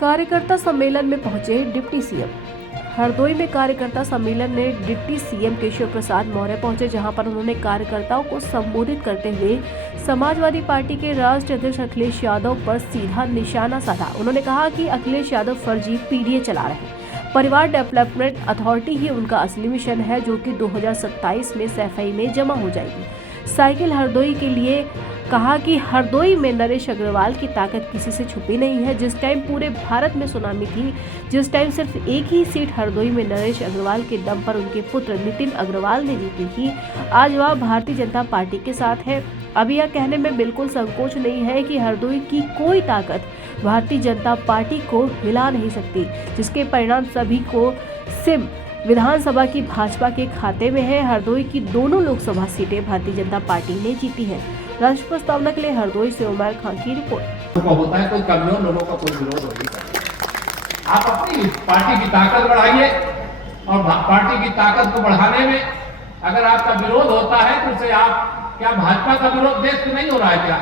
कार्यकर्ता सम्मेलन में पहुंचे डिप्टी सीएम। हरदोई में कार्यकर्ता सम्मेलन में डिप्टी सीएम केशव प्रसाद मौर्य पहुंचे, जहां पर उन्होंने कार्यकर्ताओं को संबोधित करते हुए समाजवादी पार्टी के राष्ट्रीय अध्यक्ष अखिलेश यादव पर सीधा निशाना साधा। उन्होंने कहा कि अखिलेश यादव फर्जी पीडीए चला रहे हैं। परिवार डेवलपमेंट अथॉरिटी ही उनका असली मिशन है, जो कि 2027 में सफाई में जमा हो जाएगी। साइकिल हरदोई के लिए कहा कि हरदोई में नरेश अग्रवाल की ताकत किसी से छुपी नहीं है। जिस टाइम पूरे भारत में सुनामी थी, जिस टाइम सिर्फ एक ही सीट हरदोई में नरेश अग्रवाल के दम पर उनके पुत्र नितिन अग्रवाल ने जीती थी, आज वह भारतीय जनता पार्टी के साथ है। अब यह कहने में बिल्कुल संकोच नहीं है कि हरदोई की कोई ताकत भारतीय जनता पार्टी को हिला नहीं सकती, जिसके परिणाम सभी को सिम विधानसभा की भाजपा के खाते में है। हरदोई की दोनों लोकसभा सीटें भारतीय जनता पार्टी ने जीती है। राष्ट्र प्रस्तावना के लिए हरदोई से उमर खान की रिपोर्ट। होता है कोई कमजोर लोगों का कोई विरोध नहीं करता। आप अपनी पार्टी की ताकत बढ़ाइए और पार्टी की ताकत को बढ़ाने में अगर आपका विरोध होता है तो उसे आप क्या भाजपा का विरोध देश में नहीं हो रहा है क्या?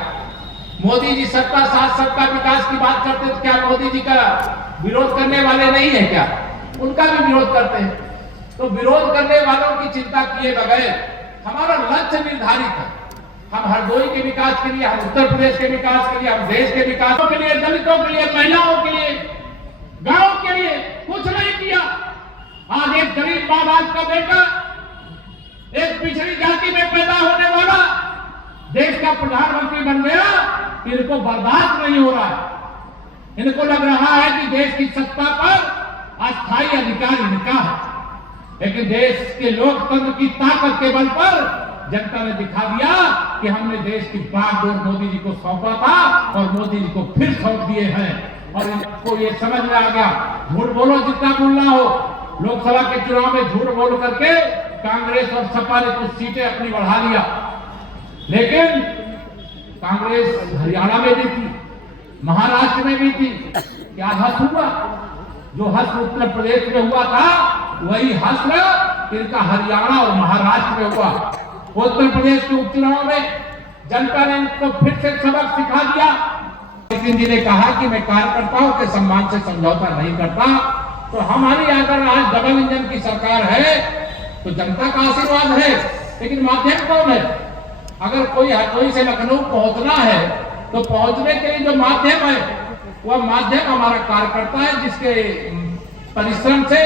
मोदी जी सबका साथ सबका विकास की बात करते तो क्या मोदी जी का विरोध करने वाले नहीं है क्या? उनका भी विरोध करते हैं। तो विरोध करने वालों की चिंता किए बगैर हमारा लक्ष्य निर्धारित है। हम हरदोई के विकास के लिए, हम उत्तर प्रदेश के विकास के लिए, हम देश के विकास के लिए, दलितों के लिए, महिलाओं के लिए, गांव के लिए कुछ नहीं किया। आज एक गरीब माँ बाप का बेटा, एक पिछड़ी जाति में पैदा होने वाला देश का प्रधानमंत्री बन गया, इनको बर्दाश्त नहीं हो रहा है। इनको लग रहा है कि देश की सत्ता पर अस्थायी अधिकार इनका है, लेकिन देश के लोकतंत्र की ताकत के बल पर जनता ने दिखा दिया कि हमने देश की बागडोर मोदी जी को सौंपा था और मोदी जी को फिर सौंप दिए हैं। और इनको ये समझ में आ गया, झूठ बोलो जितना बोलना हो। लोकसभा के चुनाव में झूठ बोल करके कांग्रेस और सपा ने कुछ सीटें अपनी बढ़ा लिया, लेकिन कांग्रेस हरियाणा में भी थी, महाराष्ट्र में भी थी। क्या हस हुआ? जो हस उत्तर प्रदेश में हुआ था वही हस इनका हरियाणा और महाराष्ट्र में हुआ। उत्तर प्रदेश के उपचुनाव में जनता ने इनको फिर से सबक सिखा दिया। नितिन जी ने कहा कि मैं कार्यकर्ताओं के सम्मान से समझौता नहीं करता। तो हमारी अगर आज डबल इंजन की सरकार है तो जनता का आशीर्वाद है, लेकिन माध्यम कौन है? अगर कोई हरदोई से लखनऊ पहुंचना है तो पहुंचने के लिए जो माध्यम है वह माध्यम हमारा कार्यकर्ता है, जिसके परिश्रम से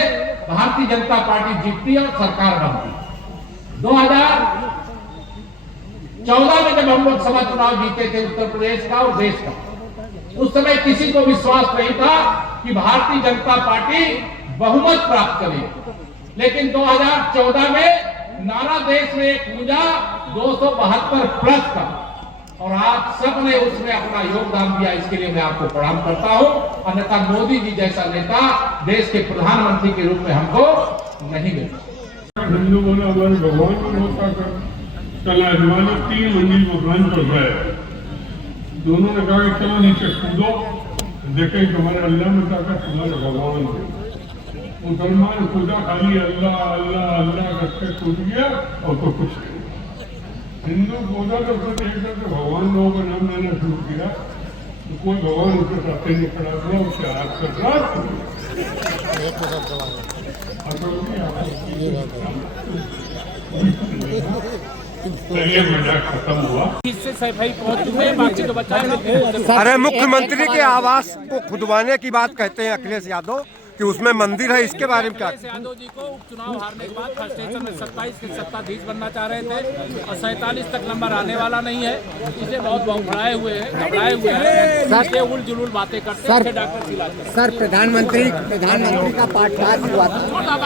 भारतीय जनता पार्टी जीतती और सरकार बनती। 2014 में जब हम लोकसभा चुनाव जीते थे उत्तर प्रदेश का और देश का, उस समय किसी को विश्वास नहीं था कि भारतीय जनता पार्टी बहुमत प्राप्त करेगी, लेकिन 2014 में नारा देश में एक गूंजा 272 प्लस का, और आप सबने उसमें अपना योगदान दिया। इसके लिए मैं आपको प्रणाम करता हूं। अन्यथा मोदी जी जैसा नेता देश के प्रधानमंत्री के रूप में हमको नहीं मिला। हिंदू बोले हमारे भगवान को होता कर कल आजमाने 3 मंजिल मकान पर गए, दोनों ने कहा कि चलो नीचे कूदो, देखे तुम्हारे अल्लाह में ताकत, तुम्हारे भगवान में। मुसलमान कूदा, खाली अल्लाह अल्लाह अल्लाह करके कूद गया और तो कुछ नहीं। हिंदू कूदा तो फिर देख करके भगवान लोगों का नाम लेना शुरू किया, तो कोई भगवान उसके साथ नहीं खड़ा हुआ, उसके हाथ कर खत्म हुआ। इससे सफाई पहुंच चुके हैं, बाकी तो बच्चा। अरे मुख्यमंत्री के आवास को खुदवाने की बात कहते हैं अखिलेश यादव कि उसमें मंदिर है, इसके बारे में क्या? अखिलेश यादव जी को उपचुनाव हारने के बाद फ्रस्ट्रेशन में 27 के सत्ताधीश बनना चाह रहे थे और 47 तक नंबर आने वाला नहीं है। इसे बहुत घबराए हुए हैं, इसलिए उल जुलूल बातें करते हैं। डॉक्टर सर प्रधानमंत्री का पाठ हुआ था।